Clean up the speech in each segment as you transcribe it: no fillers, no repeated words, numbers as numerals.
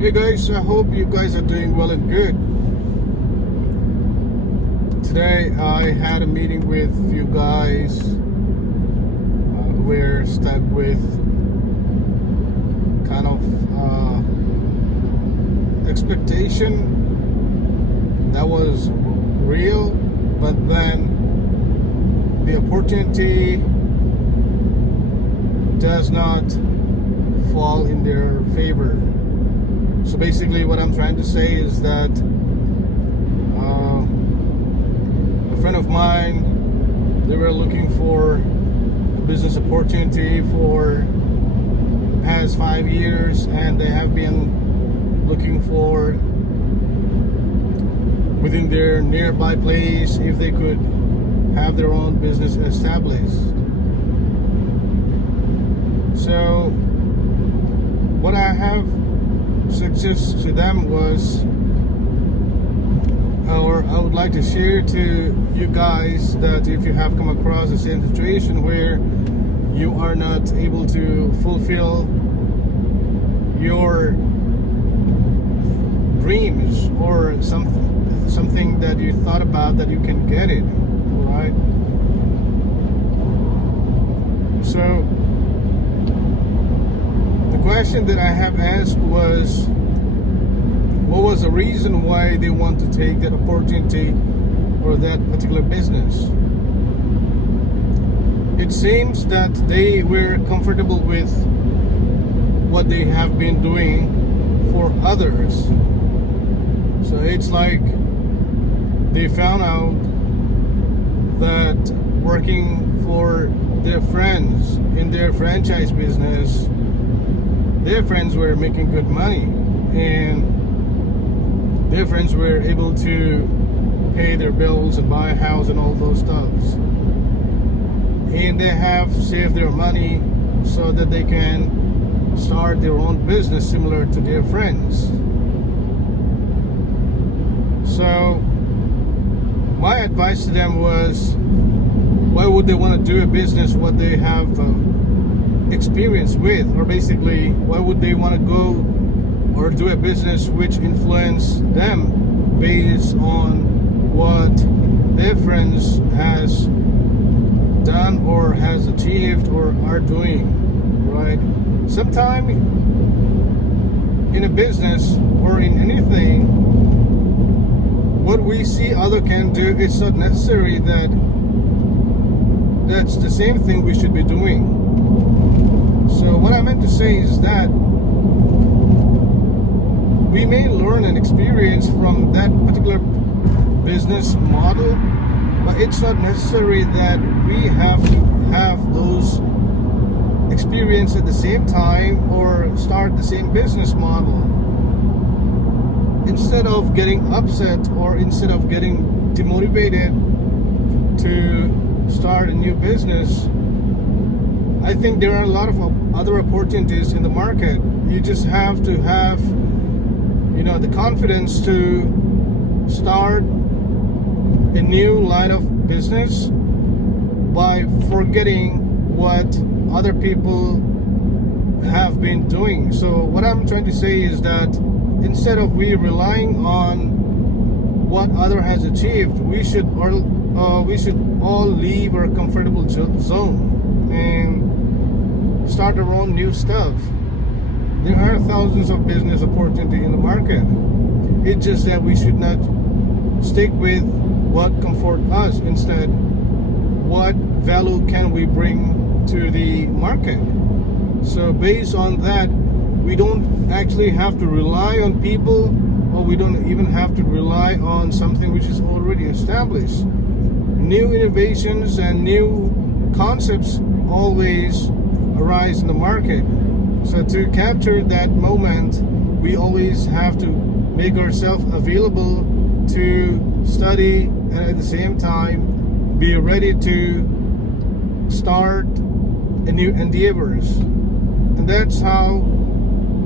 Hey guys, I hope you guys are doing well and good. Today I had a meeting with a few guys. We're stuck with kind of expectation that was real, but then the opportunity does not fall in their favor. So basically what I'm trying to say is that a friend of mine, they were looking for a business opportunity for the past 5 years, and they have been looking for within their nearby place if they could have their own business established. So what I have suggested to them was, or I would like to share to you guys, that if you have come across the same situation where you are not able to fulfill your dreams or something that you thought about, that you can get it, right? So the question that I have asked was, what was the reason why they want to take that opportunity or that particular business? It seems that they were comfortable with what they have been doing for others. So it's like they found out that working for their friends in their franchise business, their friends were making good money, and their friends were able to pay their bills and buy a house and all those stuffs. And they have saved their money so that they can start their own business similar to their friends. So my advice to them was, why would they want to do a business what they have experience with? Or basically, why would they want to go or do a business which influence them based on what their friends has done or has achieved or are doing, right? Sometime in a business or in anything, what we see other can do, it's not necessary that that's the same thing we should be doing. So what I meant to say is that we may learn and experience from that particular business model, but it's not necessary that we have to have those experience at the same time or start the same business model. Instead of getting upset or instead of getting demotivated to start a new business, I think there are a lot of other opportunities in the market. You just have to have, the confidence to start a new line of business by forgetting what other people have been doing. So what I'm trying to say is that instead of we relying on what other has achieved, we should all leave our comfortable zone and start our own new stuff. There are thousands of business opportunities in the market. It's just that we should not stick with what comfort us. Instead, what value can we bring to the market? So based on that, we don't actually have to rely on people, or we don't even have to rely on something which is already established. New innovations and new concepts always arise in the market. So to capture that moment, we always have to make ourselves available to study and at the same time be ready to start a new endeavors. And that's how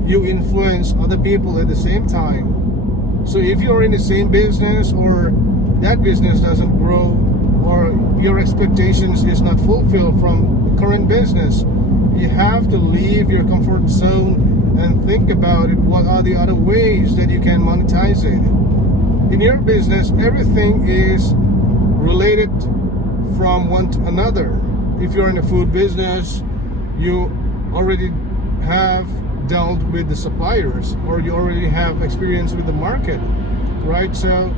you influence other people at the same time. So if you're in the same business or that business doesn't grow, or your expectations is not fulfilled from the current business, you have to leave your comfort zone and think about it. What are the other ways that you can monetize it? In your business, everything is related from one to another. If you're in the food business, you already have dealt with the suppliers, or you already have experience with the market, right? So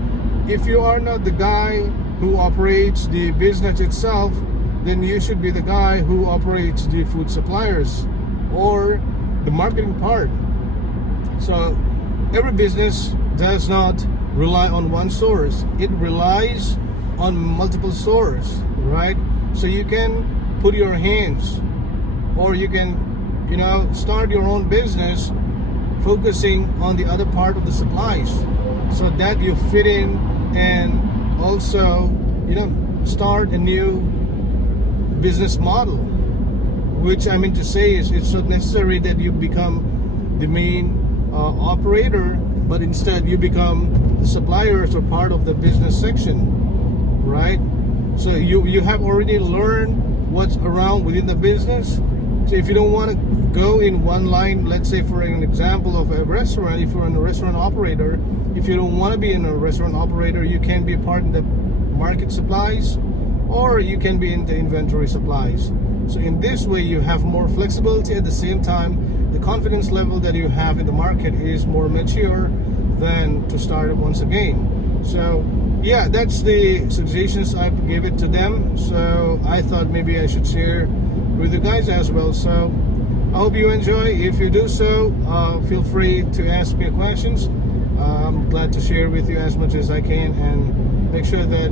if you are not the guy who operates the business itself, then you should be the guy who operates the food suppliers or the marketing part. So every business does not rely on one source. It relies on multiple sources, right? So you can put your hands, or you can, start your own business focusing on the other part of the supplies, so that you fit in and also, start a new business model. Which I mean to say is, it's not necessary that you become the main operator, but instead you become the suppliers or part of the business section, right? So you have already learned what's around within the business. So if you don't want to go in one line, let's say for an example of a restaurant, if you're a restaurant operator, if you don't want to be in a restaurant operator, you can be a part in the market supplies, or you can be in the inventory supplies. So in this way, you have more flexibility. At the same time, the confidence level that you have in the market is more mature than to start it once again. So yeah, that's the suggestions I gave it to them. So I thought maybe I should share with you guys as well. So I hope you enjoy. If you do so, feel free to ask me questions. I'm glad to share with you as much as I can, and make sure that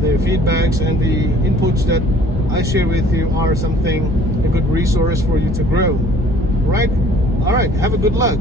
the feedbacks and the inputs that I share with you are a good resource for you to grow. Right? All right. Have a good luck.